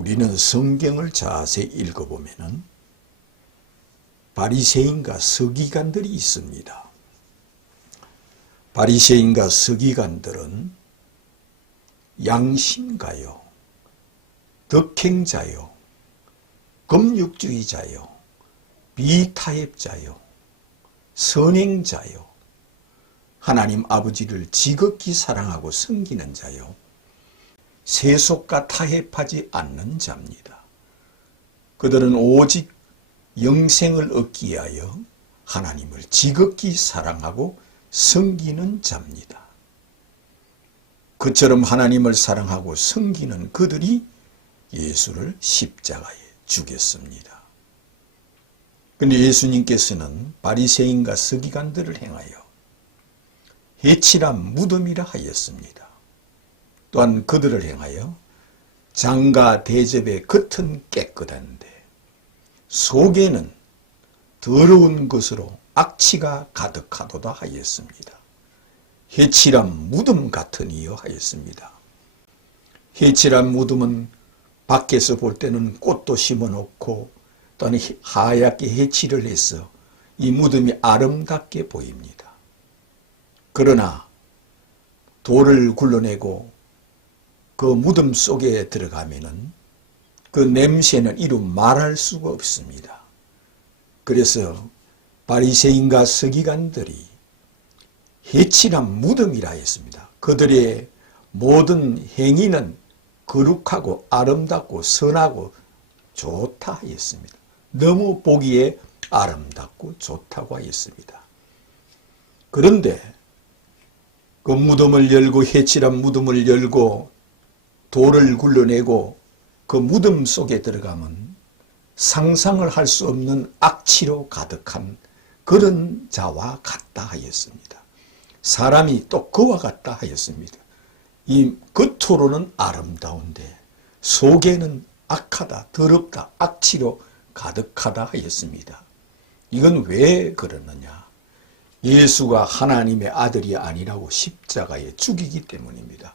우리는 성경을 자세히 읽어보면 바리새인과 서기관들이 있습니다. 바리새인과 서기관들은 양심가요, 덕행자요, 금육주의자요, 비타협자요, 선행자요, 하나님 아버지를 지극히 사랑하고 섬기는 자요, 세속과 타협하지 않는 자입니다. 그들은 오직 영생을 얻기 위하여 하나님을 지극히 사랑하고 섬기는 자입니다. 그처럼 하나님을 사랑하고 섬기는 그들이 예수를 십자가에 죽였습니다. 그런데 예수님께서는 바리새인과 서기관들을 행하여 해칠한 무덤이라 하였습니다. 또한 그들을 행하여 장과 대접의 겉은 깨끗한데 속에는 더러운 것으로 악취가 가득하도다 하였습니다. 해칠한 무덤 같으니요 하였습니다. 해칠한 무덤은 밖에서 볼 때는 꽃도 심어놓고 또는 하얗게 해칠을 해서 이 무덤이 아름답게 보입니다. 그러나 돌을 굴러내고 그 무덤 속에 들어가면은 그 냄새는 이루 말할 수가 없습니다. 그래서 바리새인과 서기관들이 해칠한 무덤이라 했습니다. 그들의 모든 행위는 거룩하고 아름답고 선하고 좋다 했습니다. 너무 보기에 아름답고 좋다고 하였습니다. 그런데 그 무덤을 열고 해칠한 무덤을 열고 돌을 굴러내고 그 무덤 속에 들어가면 상상을 할 수 없는 악취로 가득한 그런 자와 같다 하였습니다. 사람이 또 그와 같다 하였습니다. 이 겉으로는 아름다운데 속에는 악하다, 더럽다, 악취로 가득하다 하였습니다. 이건 왜 그러느냐? 예수가 하나님의 아들이 아니라고 십자가에 죽이기 때문입니다.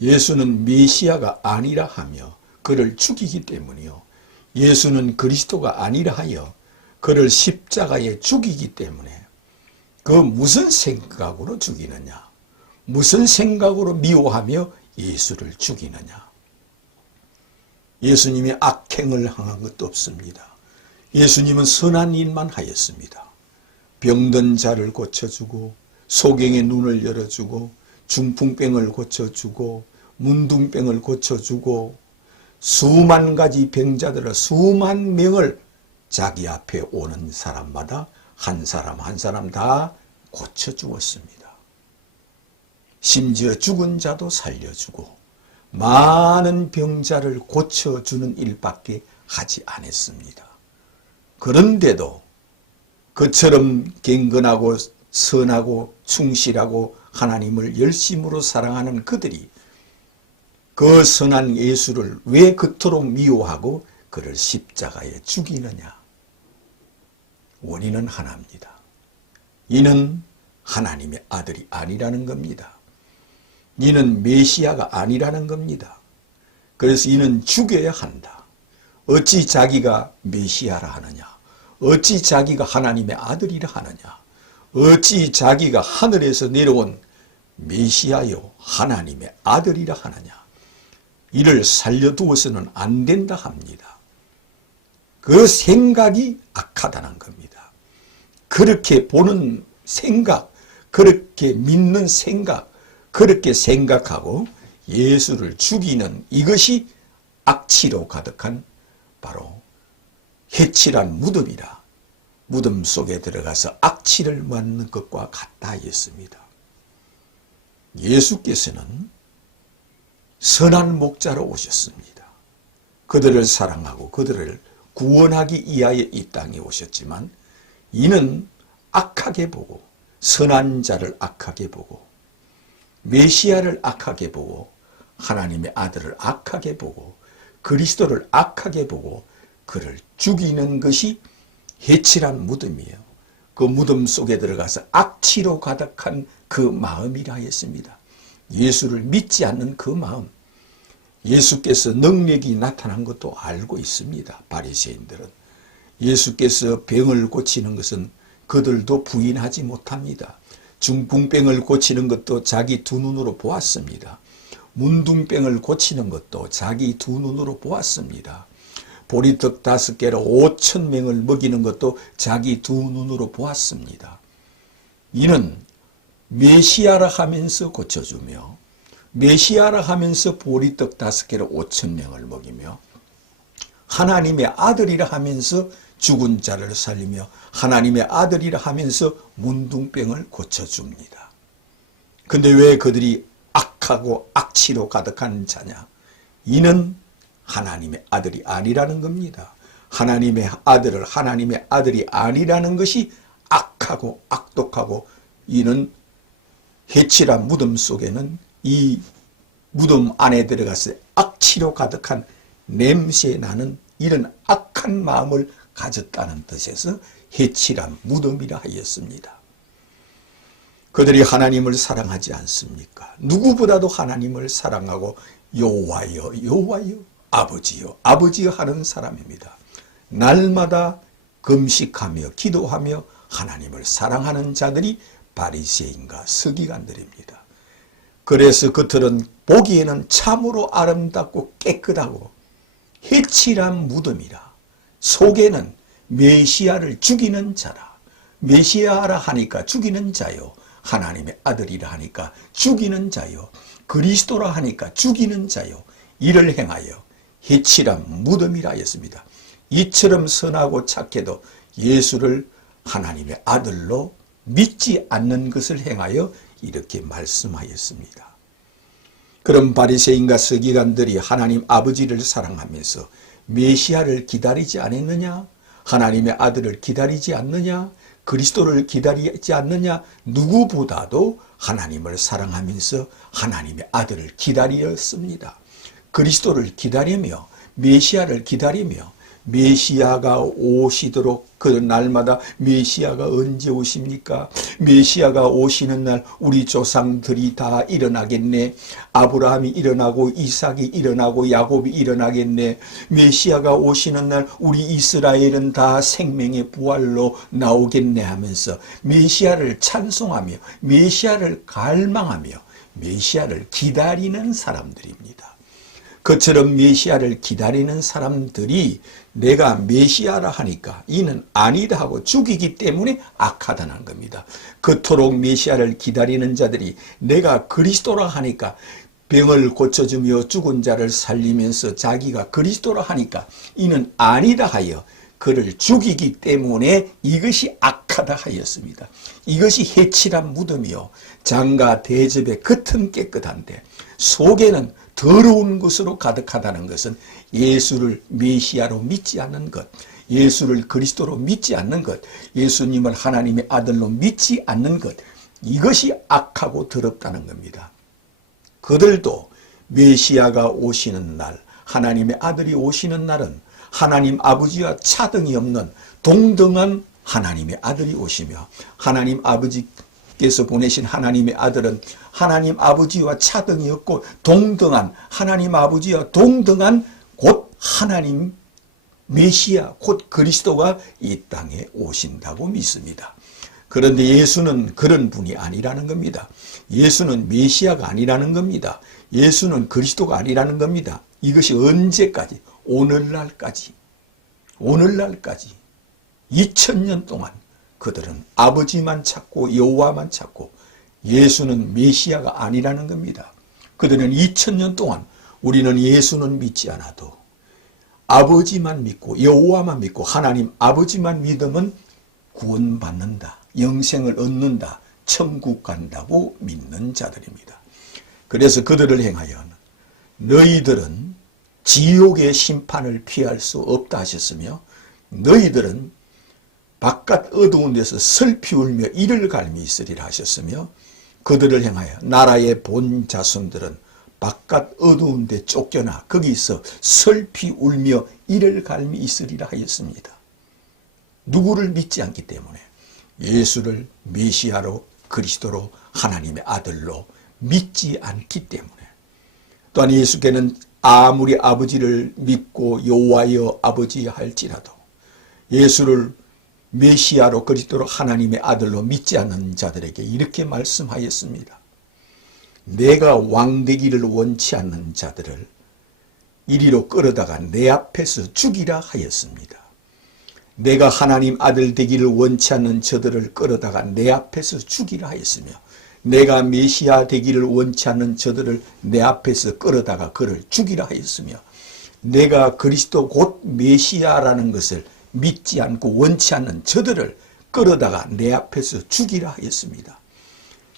예수는 메시아가 아니라 하며 그를 죽이기 때문이요. 예수는 그리스도가 아니라 하여 그를 십자가에 죽이기 때문에 그 무슨 생각으로 죽이느냐? 무슨 생각으로 미워하며 예수를 죽이느냐? 예수님이 악행을 행한 것도 없습니다. 예수님은 선한 일만 하였습니다. 병든 자를 고쳐주고 소경의 눈을 열어주고 중풍병을 고쳐주고 문둥병을 고쳐주고 수만 가지 병자들을 수만 명을 자기 앞에 오는 사람마다 한 사람 한 사람 다 고쳐주었습니다. 심지어 죽은 자도 살려주고 많은 병자를 고쳐주는 일밖에 하지 않았습니다. 그런데도 그처럼 경건하고 선하고 충실하고 하나님을 열심으로 사랑하는 그들이 그 선한 예수를 왜 그토록 미워하고 그를 십자가에 죽이느냐? 원인은 하나입니다. 이는 하나님의 아들이 아니라는 겁니다. 이는 메시아가 아니라는 겁니다. 그래서 이는 죽여야 한다. 어찌 자기가 메시아라 하느냐? 어찌 자기가 하나님의 아들이라 하느냐? 어찌 자기가 하늘에서 내려온 메시아요 하나님의 아들이라 하느냐? 이를 살려두어서는 안 된다 합니다. 그 생각이 악하다는 겁니다. 그렇게 보는 생각, 그렇게 믿는 생각, 그렇게 생각하고 예수를 죽이는 이것이 악취로 가득한 바로 해칠한 무덤이라 무덤 속에 들어가서 악취를 맡는 것과 같다 했습니다. 예수께서는 선한 목자로 오셨습니다. 그들을 사랑하고 그들을 구원하기 위하여 이 땅에 오셨지만 이는 악하게 보고 선한 자를 악하게 보고 메시아를 악하게 보고 하나님의 아들을 악하게 보고 그리스도를 악하게 보고 그를 죽이는 것이 해칠한 무덤이에요. 그 무덤 속에 들어가서 악취로 가득한 그 마음이라 했습니다. 예수를 믿지 않는 그 마음, 예수께서 능력이 나타난 것도 알고 있습니다. 바리새인들은. 예수께서 병을 고치는 것은 그들도 부인하지 못합니다. 중풍병을 고치는 것도 자기 두 눈으로 보았습니다. 문둥병을 고치는 것도 자기 두 눈으로 보았습니다. 보리떡 5개로 5,000명을 먹이는 것도 자기 두 눈으로 보았습니다. 이는 메시아라 하면서 고쳐주며, 메시아라 하면서 보리떡 5개로 5,000명을 먹이며, 하나님의 아들이라 하면서 죽은 자를 살리며, 하나님의 아들이라 하면서 문둥병을 고쳐줍니다. 근데 왜 그들이 악하고 악취로 가득한 자냐? 이는 하나님의 아들이 아니라는 겁니다. 하나님의 아들을 하나님의 아들이 아니라는 것이 악하고 악독하고, 이는 해칠한 무덤 속에는 이 무덤 안에 들어가서 악취로 가득한 냄새 나는 이런 악한 마음을 가졌다는 뜻에서 해칠한 무덤이라 하였습니다. 그들이 하나님을 사랑하지 않습니까? 누구보다도 하나님을 사랑하고 여호와여 여호와여 아버지여 아버지여 하는 사람입니다. 날마다 금식하며 기도하며 하나님을 사랑하는 자들이 바리새인과 서기관들입니다. 그래서 그들은 보기에는 참으로 아름답고 깨끗하고 해칠한 무덤이라, 속에는 메시아를 죽이는 자라, 메시아라 하니까 죽이는 자요, 하나님의 아들이라 하니까 죽이는 자요, 그리스도라 하니까 죽이는 자요, 이를 행하여 해칠한 무덤이라 했습니다. 이처럼 선하고 착해도 예수를 하나님의 아들로 믿지 않는 것을 행하여 이렇게 말씀하였습니다. 그럼 바리새인과 서기관들이 하나님 아버지를 사랑하면서 메시아를 기다리지 않았느냐? 하나님의 아들을 기다리지 않느냐? 그리스도를 기다리지 않느냐? 누구보다도 하나님을 사랑하면서 하나님의 아들을 기다렸습니다. 그리스도를 기다리며 메시아를 기다리며, 메시아가 오시도록 그 날마다 메시아가 언제 오십니까? 메시아가 오시는 날 우리 조상들이 다 일어나겠네. 아브라함이 일어나고 이삭이 일어나고 야곱이 일어나겠네. 메시아가 오시는 날 우리 이스라엘은 다 생명의 부활로 나오겠네 하면서 메시아를 찬송하며 메시아를 갈망하며 메시아를 기다리는 사람들입니다. 그처럼 메시아를 기다리는 사람들이 내가 메시아라 하니까 이는 아니다 하고 죽이기 때문에 악하다는 겁니다. 그토록 메시아를 기다리는 자들이 내가 그리스도라 하니까 병을 고쳐주며 죽은 자를 살리면서 자기가 그리스도라 하니까 이는 아니다 하여 그를 죽이기 때문에 이것이 악하다 하였습니다. 이것이 해칠한 무덤이요, 장과 대접의 겉은 깨끗한데 속에는 더러운 것으로 가득하다는 것은 예수를 메시아로 믿지 않는 것, 예수를 그리스도로 믿지 않는 것, 예수님을 하나님의 아들로 믿지 않는 것, 이것이 악하고 더럽다는 겁니다. 그들도 메시아가 오시는 날, 하나님의 아들이 오시는 날은 하나님 아버지와 차등이 없는 동등한 하나님의 아들이 오시며, 하나님 아버지께서 보내신 하나님의 아들은 하나님 아버지와 차등이 없고 동등한, 하나님 아버지와 동등한 곧 하나님 메시아 곧 그리스도가 이 땅에 오신다고 믿습니다. 그런데 예수는 그런 분이 아니라는 겁니다. 예수는 메시아가 아니라는 겁니다. 예수는 그리스도가 아니라는 겁니다. 이것이 언제까지? 오늘날까지 2000년 동안 그들은 아버지만 찾고 여호와만 찾고 예수는 메시아가 아니라는 겁니다. 그들은 2000년 동안 우리는 예수는 믿지 않아도 아버지만 믿고 여호와만 믿고 하나님 아버지만 믿으면 구원받는다, 영생을 얻는다, 천국 간다고 믿는 자들입니다. 그래서 그들을 행하여 너희들은 지옥의 심판을 피할 수 없다 하셨으며, 너희들은 바깥 어두운 데서 슬피 울며 이를 갈미 있으리라 하셨으며, 그들을 행하여 나라의 본 자손들은 바깥 어두운 데 쫓겨나 거기서 슬피 울며 이를 갈미 있으리라 하였습니다. 누구를 믿지 않기 때문에, 예수를 메시아로 그리스도로 하나님의 아들로 믿지 않기 때문에, 또한 예수께는 아무리 아버지를 믿고 여호와여 아버지 할지라도 예수를 메시아로 그리스도로 하나님의 아들로 믿지 않는 자들에게 이렇게 말씀하였습니다. 내가 왕되기를 원치 않는 자들을 이리로 끌어다가 내 앞에서 죽이라 하였습니다. 내가 하나님 아들 되기를 원치 않는 저들을 끌어다가 내 앞에서 죽이라 하였으며 내가 메시아 되기를 원치 않는 저들을 내 앞에서 끌어다가 그를 죽이라 하였으며 내가 그리스도 곧 메시아라는 것을 믿지 않고 원치 않는 저들을 끌어다가 내 앞에서 죽이라 하였습니다.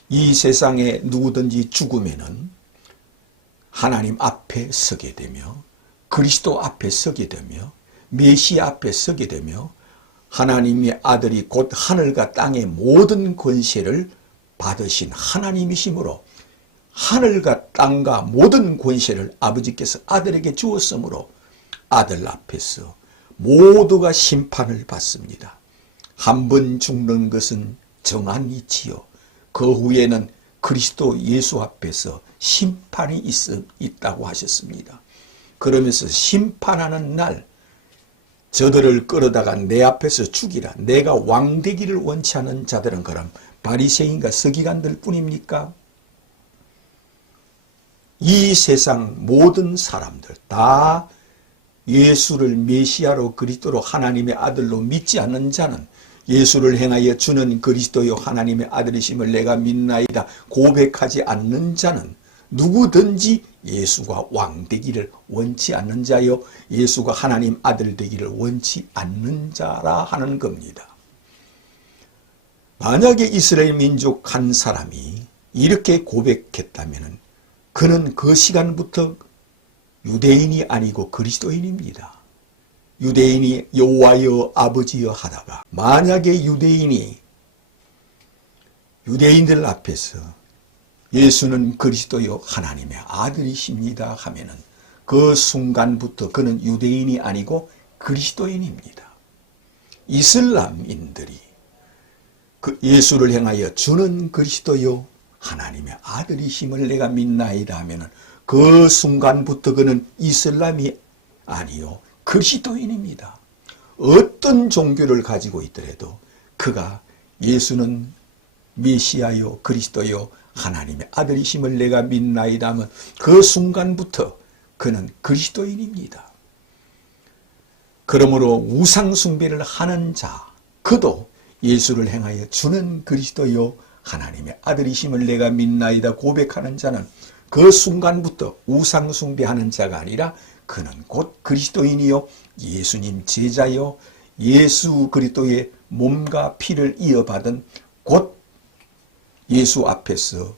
이 세상에 누구든지 죽으면은 하나님 앞에 서게 되며 그리스도 앞에 서게 되며 메시아 앞에 서게 되며 하나님의 아들이 곧 하늘과 땅의 모든 권세를 받으신 하나님이시므로 하늘과 땅과 모든 권세를 아버지께서 아들에게 주었으므로 아들 앞에서 모두가 심판을 받습니다. 한 번 죽는 것은 정한 이치요 그 후에는 그리스도 예수 앞에서 심판이 있다고 하셨습니다. 그러면서 심판하는 날 저들을 끌어다가 내 앞에서 죽이라. 내가 왕되기를 원치 않는 자들은 그럼 바리새인과 서기관들 뿐입니까? 이 세상 모든 사람들 다 예수를 메시아로 그리스도로 하나님의 아들로 믿지 않는 자는 예수를 행하여 주는 그리스도요 하나님의 아들이심을 내가 믿나이다 고백하지 않는 자는 누구든지 예수가 왕 되기를 원치 않는 자요 예수가 하나님 아들 되기를 원치 않는 자라 하는 겁니다. 만약에 이스라엘 민족 한 사람이 이렇게 고백했다면 그는 그 시간부터 유대인이 아니고 그리스도인입니다. 유대인이 여호와여 아버지여 하다가 만약에 유대인들 앞에서 예수는 그리스도여 하나님의 아들이십니다 하면은 그 순간부터 그는 유대인이 아니고 그리스도인입니다. 이슬람인들이 그 예수를 행하여 주는 그리스도요 하나님의 아들이심을 내가 믿나이다 하면은 그 순간부터 그는 이슬람이 아니요 그리스도인입니다. 어떤 종교를 가지고 있더라도 그가 예수는 메시아요 그리스도요 하나님의 아들이심을 내가 믿나이다 하면 그 순간부터 그는 그리스도인입니다. 그러므로 우상 숭배를 하는 자 그도 예수를 행하여 주는 그리스도요 하나님의 아들이심을 내가 믿나이다 고백하는 자는 그 순간부터 우상 숭배하는 자가 아니라 그는 곧 그리스도인이요 예수님 제자요 예수 그리스도의 몸과 피를 이어받은 곧 예수 앞에서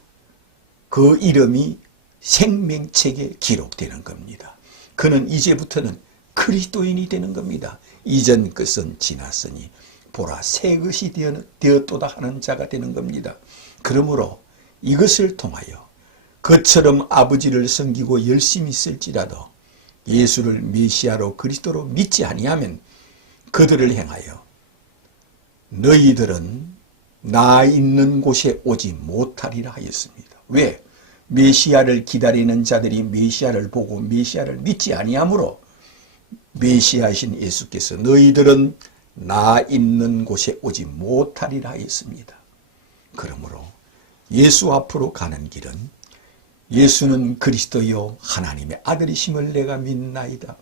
그 이름이 생명책에 기록되는 겁니다. 그는 이제부터는 그리스도인이 되는 겁니다. 이전 것은 지났으니 보라 새 것이 되었도다 하는 자가 되는 겁니다. 그러므로 이것을 통하여 그처럼 아버지를 섬기고 열심히 쓸지라도 예수를 메시아로 그리스도로 믿지 아니하면 그들을 행하여 너희들은 나 있는 곳에 오지 못하리라 하였습니다. 왜? 메시아를 기다리는 자들이 메시아를 보고 메시아를 믿지 아니하므로 메시아이신 예수께서 너희들은 나 있는 곳에 오지 못하리라 하였습니다. 그러므로 예수 앞으로 가는 길은 예수는 그리스도요 하나님의 아들이심을 내가 믿나이다.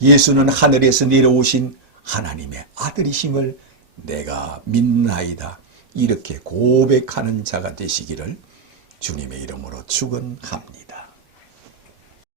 예수는 하늘에서 내려오신 하나님의 아들이심을 내가 믿나이다. 이렇게 고백하는 자가 되시기를 주님의 이름으로 축원합니다.